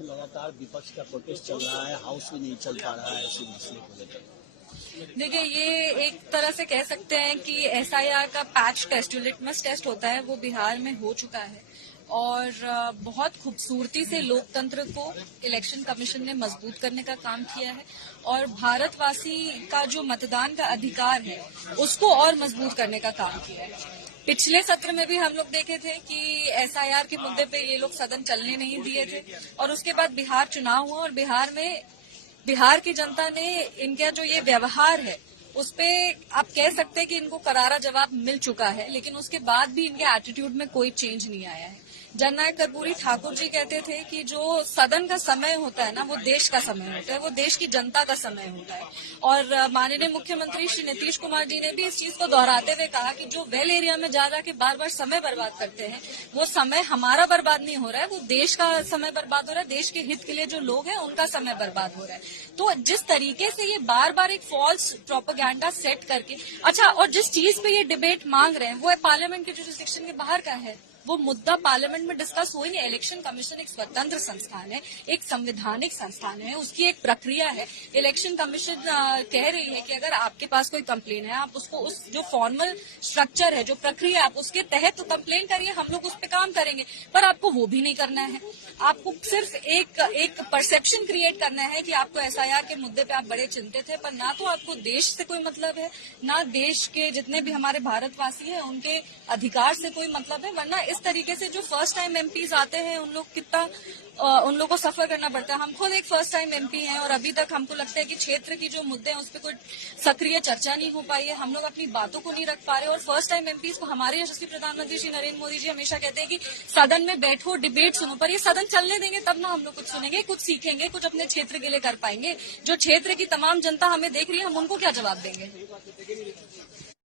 लगातार विपक्ष का प्रोटेस्ट चल रहा है, हाउस में नहीं चल पा रहा है इसी मसले को लेकर। देखिए, ये एक तरह से कह सकते हैं कि एसआईआर का पैच टेस्ट जो लिटमस टेस्ट होता है वो बिहार में हो चुका है और बहुत खूबसूरती से लोकतंत्र को इलेक्शन कमीशन ने मजबूत करने का काम किया है और भारतवासी का जो मतदान का अधिकार है उसको और मजबूत करने का काम किया है। पिछले सत्र में भी हम लोग देखे थे कि एसआईआर के मुद्दे पे ये लोग सदन चलने नहीं दिए थे और उसके बाद बिहार चुनाव हुआ और बिहार की जनता ने इनका जो ये व्यवहार है उस पे आप कह सकते हैं कि इनको करारा जवाब मिल चुका है, लेकिन उसके बाद भी इनके एटीट्यूड में कोई चेंज नहीं आया है। जननायक कर्पूरी ठाकुर जी कहते थे कि जो सदन का समय होता है ना वो देश का समय होता है, वो देश की जनता का समय होता है। और माननीय मुख्यमंत्री श्री नीतीश कुमार जी ने भी इस चीज को दोहराते हुए कहा कि जो वेल एरिया में जा के बार बार समय बर्बाद करते हैं वो समय हमारा बर्बाद नहीं हो रहा है, वो देश का समय बर्बाद हो रहा है, देश के हित के लिए जो लोग हैं उनका समय बर्बाद हो रहा है। तो जिस तरीके से ये बार बार एक फॉल्स प्रोपेगेंडा सेट करके और जिस चीज पे ये डिबेट मांग रहे हैं वो पार्लियामेंट के जुरिसडिक्शन के बाहर का है, वो मुद्दा पार्लियामेंट में डिस्कस हो ही नहीं। इलेक्शन कमीशन एक स्वतंत्र संस्थान है, एक संवैधानिक संस्थान है, उसकी एक प्रक्रिया है। इलेक्शन कमीशन कह रही है कि अगर आपके पास कोई कंप्लेन है आप उसको उस जो फॉर्मल स्ट्रक्चर है, जो प्रक्रिया आप उसके तहत तो कंप्लेन करिए, हम लोग उस पर काम करेंगे। पर आपको वो भी नहीं करना है, आपको सिर्फ एक परसेप्शन क्रिएट करना है कि आपको एसआईआर के मुद्दे पे आप बड़े चिंतित है, पर ना तो आपको देश से कोई मतलब है, ना देश के जितने भी हमारे भारतवासी हैं उनके अधिकार से कोई मतलब है। वरना इस तरीके से जो फर्स्ट टाइम एमपीज आते हैं उन लोग को सफर करना पड़ता है। हम खुद एक फर्स्ट टाइम एमपी हैं और अभी तक हमको लगता है कि क्षेत्र की जो मुद्दे हैं उस पर कोई सक्रिय चर्चा नहीं हो पाई है, हम लोग अपनी बातों को नहीं रख पा रहे। और फर्स्ट टाइम एमपीज को हमारे यशस्वी प्रधानमंत्री श्री नरेंद्र मोदी जी हमेशा कहते हैं कि सदन में बैठो, डिबेट सुनो, पर ये सदन चलने देंगे तब ना हम लोग कुछ सुनेंगे, कुछ सीखेंगे, कुछ अपने क्षेत्र के लिए कर पाएंगे। जो क्षेत्र की तमाम जनता हमें देख रही है हम उनको क्या जवाब देंगे।